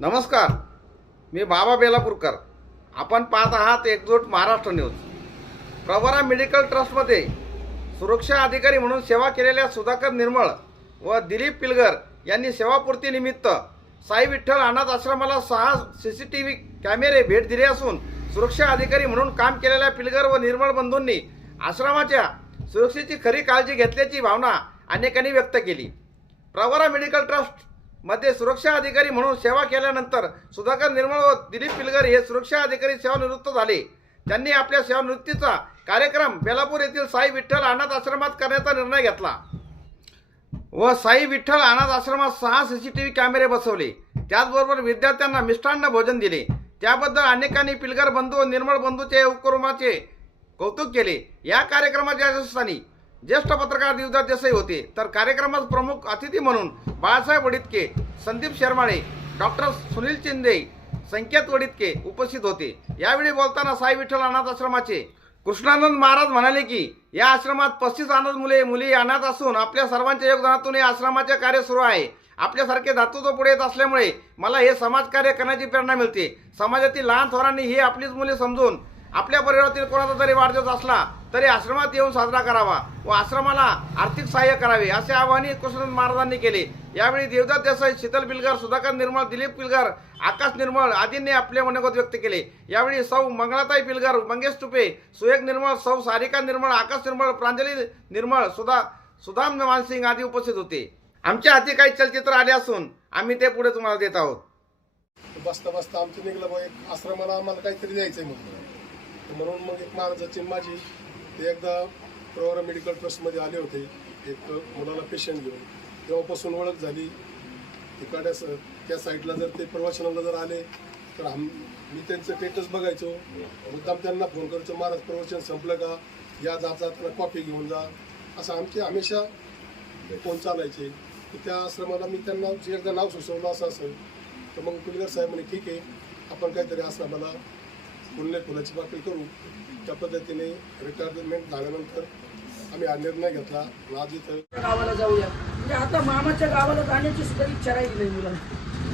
नमस्कार, मी बाबा बेलापूरकर. आपण पाहत आहात एकजूट महाराष्ट्र न्यूज. प्रवरा मेडिकल ट्रस्टमध्ये सुरक्षा अधिकारी म्हणून सेवा केलेल्या सुधाकर निर्मळ व दिलीप पिलगर यांनी सेवापूर्तीनिमित्त साई विठ्ठल अनाथ आश्रमाला 6 CCTV कॅमेरे भेट दिले असून सुरक्षा अधिकारी म्हणून काम केलेल्या पिलगर व निर्मळ बंधूंनी आश्रमाच्या सुरक्षेची खरी काळजी घेतल्याची भावना अनेकांनी व्यक्त केली. प्रवरा मेडिकल ट्रस्ट मध्ये सुरक्षा अधिकारी म्हणून सेवा केल्यानंतर सुधाकर निर्मळ व दिलीप पिलगर हे सुरक्षा अधिकारी सेवानिवृत्त झाले. त्यांनी आपल्या सेवानिवृत्तीचा कार्यक्रम बेलापूर येथील साई विठ्ठल अनाथ आश्रमात करण्याचा निर्णय घेतला व साई विठ्ठल अनाथ आश्रमात 6 CCTV कॅमेरे बसवले. त्याचबरोबर विद्यार्थ्यांना मिष्टान्न भोजन दिले. त्याबद्दल अनेकांनी पिलगर बंधू व निर्मळ बंधूचे उपक्रमाचे कौतुक केले. या कार्यक्रमाच्या यशस्वी ज्येष्ठ पत्रकार दिवदास देसाई होते, तर कार्यक्रमात प्रमुख अतिथी म्हणून बाळासाहेब वडितके, संदीप शर्माळे, डॉक्टर सुनील चिंदे, संकेत वडितके उपस्थित होते. यावेळी बोलताना साई विठ्ठल अनाथ आश्रमाचे कृष्णानंद महाराज म्हणाले की या आश्रमात 35 अनाथ मुली अनाथ असून आपल्या सर्वांच्या योगदानातून या आश्रमाचे कार्य सुरू आहे. आपल्यासारखे दातृत्व पुढे येत असल्यामुळे मला हे समाजकार्य करण्याची प्रेरणा मिळते. समाजातील लहान थोरांनी ही आपलीच मुले समजून आपल्या परिवारातील कोणाचा जरी वाढदिवस असला तरी आश्रमात येऊन साजरा करावा व आश्रमाला आर्थिक सहाय्य करावे असे आवाहन कृष्णानंद महाराजांनी केले. यावेळी देवदास देसाई, शीतल पिलगर, सुधाकर निर्मळ, दिलीप पिलगर, आकाश निर्मळ आदींनी आपले मनोगत व्यक्त केले. यावेळी सौ मंगलाताई पिलगर, मंगेश टुपे, सुयोग निर्मळ, सौ सारिका निर्मळ, आकाश निर्मळ, प्रांजली निर्मळ, सुधाम मानसिंग आदी उपस्थित होते. आमच्या हाती काही चलचित्र आले असून आम्ही ते पुढे तुम्हाला देत आहोत. बसता बसता आमचं निघलं बा एक आश्रमाला आम्हाला काहीतरी द्यायचंय म्हणून मग एक महाराजाची माझी ते एकदा प्रवरा मेडिकल ट्रस्टमध्ये आले होते एक मुलाला पेशंट घेऊन. तेव्हापासून ओळख झाली. तिकडे त्या साईडला जर ते प्रवचनाला जर आले तर मी त्यांचं स्टेटस बघायचो. मुद्दाम त्यांना फोन करायचो, महाराज प्रवचन संपलं का, या जाता कॉफी घेऊन जा, असं आमचे हमेशा फोन चालायचे. त्या आश्रमाला मी त्यांना एकदा नाव सुचवलं असं असेल तर मग पिलगर साहेब म्हणे ठीक आहे आपण काहीतरी आश्रमाला फुलाची पाकळी करू. त्या पद्धतीने रिटायरमेंट झाल्यानंतर आम्ही हा निर्णय घेतला. आज इथं गावाला जाऊया म्हणजे आता मामाच्या गावाला जाण्याची सुद्धा इच्छा राहिली नाही मुलांना.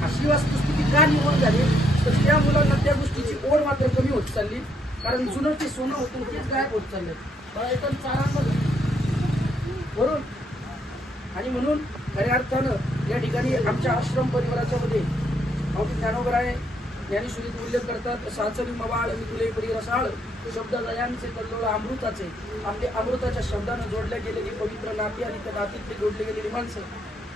अशी वस्तुस्थिती का निर्माण झाली तर त्या मुलांना त्या गोष्टीची ओढ मात्र कमी होत चालली. कारण जुनं ते सोनं होतं तेच गायब होत चाललं बरोबर. आणि म्हणून खऱ्या अर्थानं या ठिकाणी आमच्या आश्रम परिवाराच्या मध्ये अवधी ज्ञानोबराय ज्ञानेश्वरीत उल्लेख करतात. साचरी मवाळ मितुले परी रसाळ शब्द लयांचे कल्लोळ अमृताचे. आपले अमृताच्या शब्दानं जोडल्या गेलेली पवित्र नाती आणि त्या नातीतली जोडली गेलेली माणसं,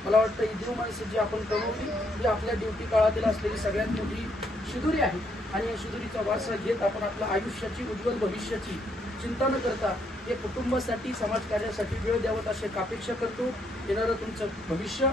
मला वाटतं ही देव माणसं जी आपण कमवली जी आपल्या ड्युटी काळातील असलेली सगळ्यात मोठी शिदुरी आहे. आणि या शिदुरीचा वारसा घेत आपण आपल्या आयुष्याची उज्ज्वल भविष्याची चिंता न करता हे कुटुंबासाठी समाजकार्यासाठी वेळ द्यावत अशी अपेक्षा करतो. येणारं तुमचं भविष्य,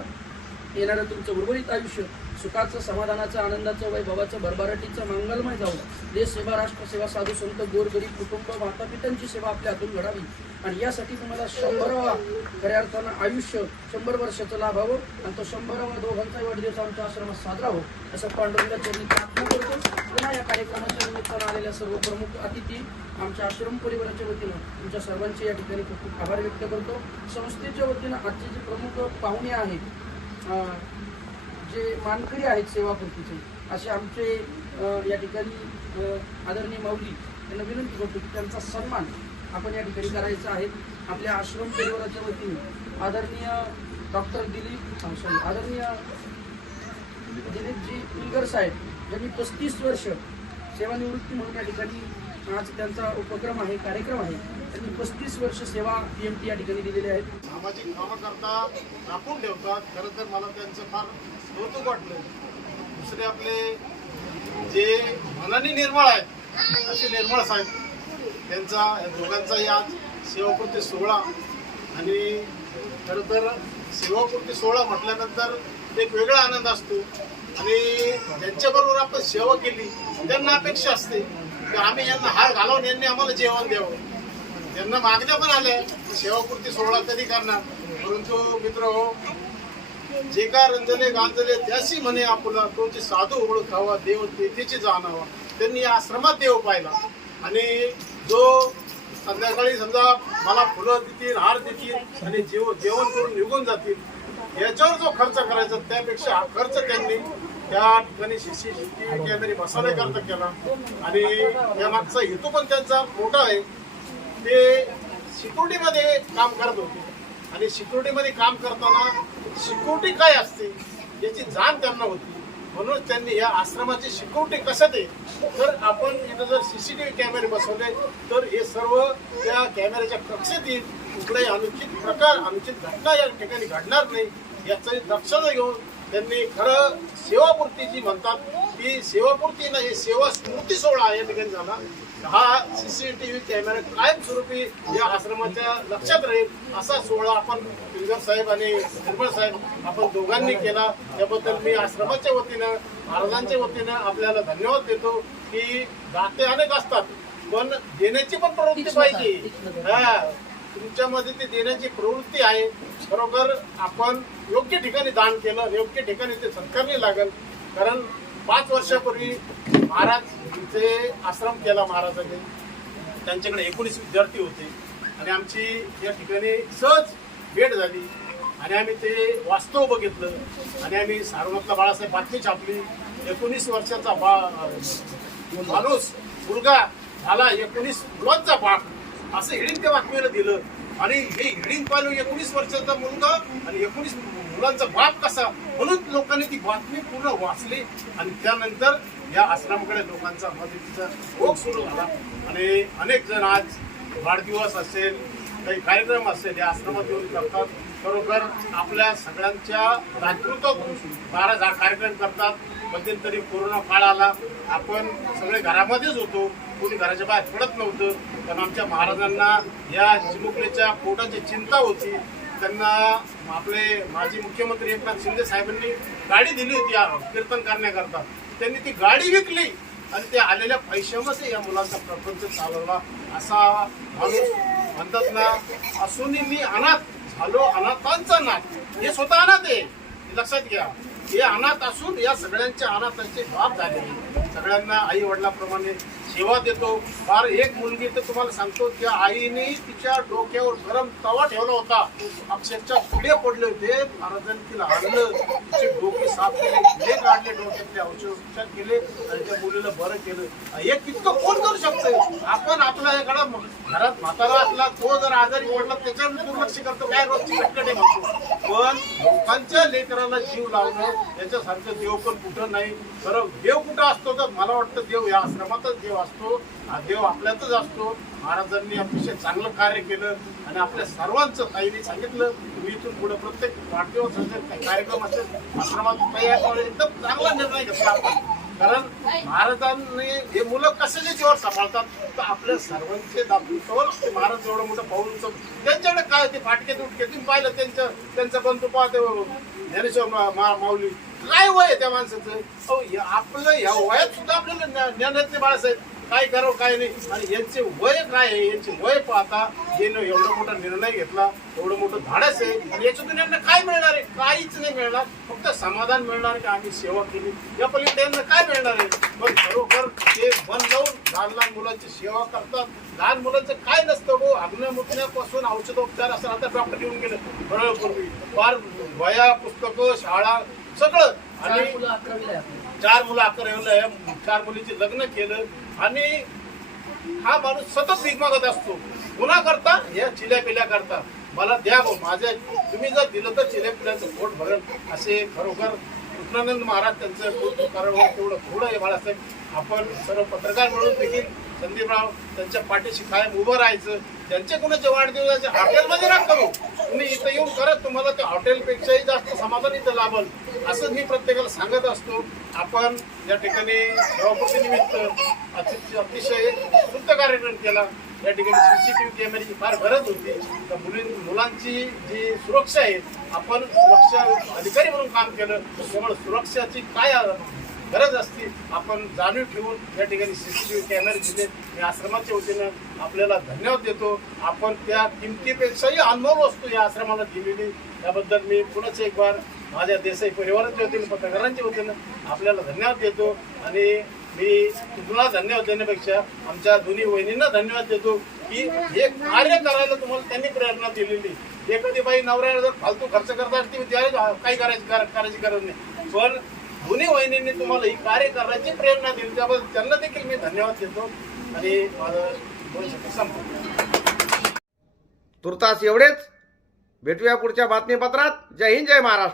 येणारं तुमचं उर्वरित आयुष्य सुखाचं, समाधानाचं, आनंदाचं, वैभवाचं, भरभराटीचं, मंगलमय जाऊ. देश सेवा, राष्ट्रसेवा, साधू संत, गोरगरीब कुटुंब, मातापित्यांची सेवा आपल्या हातून घडावी आणि यासाठी तुम्हाला 100वा खऱ्या अर्थानं आयुष्य 100 वर्षाचं लाभावं आणि तो 100वा दोघांचा वाढदिवस आमच्या आश्रमात साजरा हो असं पांडुरंगाचरणी प्रार्थना करतो. पुन्हा या कार्यक्रमाच्या निमित्तानं आलेल्या सर्व प्रमुख अतिथी आमच्या आश्रम परिवाराच्या वतीनं तुमच्या सर्वांचे या ठिकाणी खूप खूप आभार व्यक्त करतो. संस्थेच्या वतीनं आजचे जे प्रमुख पाहुणे आहेत, जे मानकरी आहेत सेवापूर्तीचे, असे आमचे या ठिकाणी आदरणीय माऊली यांना विनंती करतो की त्यांचा सन्मान आपण या ठिकाणी करायचा आहे. आपल्या आश्रम परिवाराच्या वतीने आदरणीय डॉक्टर आदरणीय दिलीपजी पिलगर साहेब यांनी 35 वर्ष सेवानिवृत्ती म्हणून या ठिकाणी आज त्यांचा उपक्रम आहे, कार्यक्रम आहे. त्यांनी 35 वर्ष सेवा PMT या ठिकाणी दिलेली आहेत. सामाजिक कामं करता राखून ठेवतात. खरं तर मला त्यांचं फार कौतुक वाटलं. दुसरे आपले जे मनाने निर्मळ आहेत असे निर्मळ साहेब, त्यांचा या दोघांचाही आज सेवापूर्ती सोहळा. आणि खरं तर सेवापूर्ती सोहळा म्हटल्यानंतर एक वेगळा आनंद असतो. आणि त्यांच्याबरोबर आपण सेवा केली त्यांना अपेक्षा असते की आम्ही यांना हार घालून यांनी आम्हाला जेवण द्यावं. त्यांना मागण्या पण आल्या सेवापूर्ती सोहळा कधी करणार, परंतु मित्र हो, जे का रंजले गांजले त्याशी म्हणे आपुला, तुमची साधू ओळखावा देव तेथेची जाणावा. त्यांनी या आश्रमात देव पाहिला आणि जो संध्याकाळी समजा मला फुलं देतील, हार देतील आणि जेवण करून निघून जातील, याच्यावर जो खर्च करायचा त्यापेक्षा हा खर्च त्यांनी त्या ठिकाणी CCTV कॅमेरे बसवण्याकरता केला आणि या मागचा हेतू पण त्यांचा मोठा आहे. ते सिक्युरिटीमध्ये काम करत होते आणि सिक्युरिटीमध्ये काम करताना सिक्युरिटी काय असते याची जाण त्यांना होती. म्हणून त्यांनी या आश्रमाची सिक्युरिटी कशात आहे तर आपण इथं जर CCTV कॅमेरे बसवले तर हे सर्व त्या कॅमेऱ्याच्या कक्षेत येईल. कुठलाही अनुचित प्रकार अनुचित घटना या ठिकाणी घडणार नाही याची दक्षता घेऊन त्यांनी खरं सेवापूर्ती जी म्हणतात ती सेवापूर्ती नाही, सेवा स्मृती सोहळा या ठिकाणी झाला. हा CCTV कॅमेरा कायमस्वरूपी या आश्रमाच्या लक्षात राहील असा सोहळा आपण पिलगर साहेब आणि निर्मळ साहेब आपण दोघांनी केला. त्याबद्दल मी आश्रमाच्या वतीनं महाराजांच्या वतीनं आपल्याला धन्यवाद देतो की दाते अनेक असतात पण देण्याची पण प्रवृत्ती पाहिजे. हा तुमच्यामध्ये ती देण्याची प्रवृत्ती आहे. बरोबर आपण योग्य ठिकाणी दान केलं योग्य ठिकाणी ते सत्कारणी लागेल. कारण 5 वर्षापूर्वी महाराज आश्रम केला महाराजांनी. त्यांच्याकडे 19 विद्यार्थी होते आणि आमची या ठिकाणी सहज भेट झाली आणि आम्ही ते वास्तव बघितलं आणि आम्ही सारनाथला बाळासाहेब बातमी छापली. 19 वर्षाचा माणूस मुलगा झाला 19 मुलांचा बाप असं हेडिंग त्या बातमीला दिलं आणि हे हेडिंग पाहिलं 19 वर्षाचा मुलगा आणि 19 मुलांचा बाप कसा म्हणून लोकांनी ती बातमी पूर्ण वाचली आणि त्यानंतर या आश्रमाकडे लोकांचा मदतीचा ओघ सुरू झाला आणि अनेक जण आज वाढदिवस असेल काही कार्यक्रम असेल या आश्रमात येऊन करतात. बरोबर आपल्या सगळ्यांच्या दातृत्वातून महाराज हा कार्यक्रम करतात. मध्यंतरी कोरोना काळ आला आपण सगळे घरामध्येच होतो कोणी घराच्या बाहेर पडत नव्हतं कारण आमच्या महाराजांना या चिमुकलीच्या पोटाची चिंता होती. त्यांना आपले माजी मुख्यमंत्री एकनाथ शिंदे साहेबांनी गाडी दिली होती कीर्तन करण्याकरता. त्यांनी ती गाडी विकली आणि त्या आलेल्या पैशामध्ये या मुलांचा प्रपंच चालवला. असा माणूस म्हणतात ना असूनही मी अनाथ झालो अनाथांचा नाथ. हे स्वतः अनाथ आहे लक्षात घ्या. हे अनाथ असून या सगळ्यांच्या अनाथांचे बाप झाले. सगळ्यांना आई वडिलांप्रमाणे सेवा देतो. फार एक मुलगी तर तुम्हाला सांगतो त्या आईने तिच्या डोक्यावर गरम तवा ठेवला होता. अक्षरशः किडे पडले होते. महाराजांनी तिला आणलं तिचे डोके साफ केले किडे काढले डोक्यातले औषधोपचार केले आणि त्या मुलीला बरं केलं. हे कितकं कोण करू शकतं. आपण आपल्या एखादा घरात म्हातारा असला तो जर आजारी पडला त्याच्यावर दुर्लक्ष करतो काय रोजची कटकटे म्हणतो. पण लोकांच्या लेकराला जीव लावणं याच्यासारखं देव पण कुठं नाही. खरं देव कुठं असतो तर मला वाटतं देव या आश्रमातच देव असतो. हा देव आपल्यातच असतो. महाराजांनी अतिशय चांगलं कार्य केलं आणि आपल्या सर्वांचं ताईने सांगितलं तुम्ही इथून पुढे प्रत्येक वाढदिवस असेल काही कार्यक्रम असेल आश्रमात तयार एकदम चांगला निर्णय घेतला आपण. कारण महाराजांनी हे मुलं कशाच्या जीवावर सांभाळतात तर आपल्या सर्वांचे दाखवून ते महाराज एवढं मोठं पाऊल उचलतो. त्यांच्याकडे काय ते फाटके तुटके तुम्ही पाहिलं त्यांचा बंधू पाहते ज्ञानेश्वर माऊली काय वय आहे त्या माणसाचं. आपलं ह्या वयात सुद्धा आपल्याला ज्ञानाचे बाळासाहेब काय करावं काय नाही आणि यांचे वय काय आहे यांचे वय पाहता यानं एवढा मोठा निर्णय घेतला एवढं मोठं धाडस आहे आणि याच्यातून यांना काय मिळणार आहे काहीच नाही मिळणार. फक्त समाधान मिळणार की आम्ही सेवा केली या पलीकडे यांना काय मिळणार आहे. पण खरोखर ते मन लावून लहान लहान मुलांची सेवा करतात. लहान मुलांचं काय नसतं गो अग्न मुकण्यापासून औषधोपचार असं आता डॉक्टर येऊन गेलं बरोबर पूर्वी फार वया पुस्तकं शाळा सगळं आणि 4 मुलं 11 4 मुलीचे लग्न केलं आणि हा माणूस सतत भीक मागत असतो. गुन्हा करता या चिल्या पिल्या करता मला द्या भाऊ माझ्या तुम्ही जर दिलं तर चिल्या पिल्याचं पोट भरण असे खरोखर कृष्णानंद महाराज त्यांचं कौतुक करावं तेवढं थोडं आहे बाळासाहेब. आपण सर्व पत्रकार म्हणून देखील संदीपराव त्यांच्या पाठीशी कायम उभं राहायचं. त्यांचे कोणाचे वाढदिवसाचे हॉटेलमध्ये ना करू तुम्ही इथं येऊन करत तुम्हाला त्या हॉटेलपेक्षाही जास्त समाधान इथं लाभल असं मी प्रत्येकाला सांगत असतो. आपण या ठिकाणी सेवापूर्तीनिमित्त अतिशय शुद्ध कार्यक्रम केला. या ठिकाणी CCTV कॅमेऱ्याची फार गरज होती. तर मुलांची जी सुरक्षा आहे आपण सुरक्षा अधिकारी म्हणून काम केलं त्यामुळे सुरक्षाची काय गरज असते आपण जाणीव ठेवून या ठिकाणी CCTV कॅमेरे दिले. मी आश्रमाच्या वतीनं आपल्याला धन्यवाद देतो. आपण त्या किमतीपेक्षाही अनमोल वस्तू या आश्रमाला दिलेली त्याबद्दल मी पुन्हा एक बार माझ्या देसाई परिवाराच्या वतीनं पत्रकारांच्या वतीनं आपल्याला धन्यवाद देतो. आणि मी तुम्हाला धन्यवाद देण्यापेक्षा आमच्या दोन्ही वहिनींना धन्यवाद देतो की हे कार्य करायला तुम्हाला त्यांनी प्रेरणा दिलेली. एखादी बाई नवऱ्याला जर फालतू खर्च करता असते काही करायची गरज नाही. पण दोन्ही वहिनींनी तुम्हाला ही कार्य करण्याची प्रेरणा दिली, त्याबद्दल त्यांना देखील मी धन्यवाद देतो आणि माझं 2 शब्द संपवतो. तुर्तास एवढेच. भेटूया पुढच्या बातमीपत्रात. जय हिंद, जय महाराष्ट्र.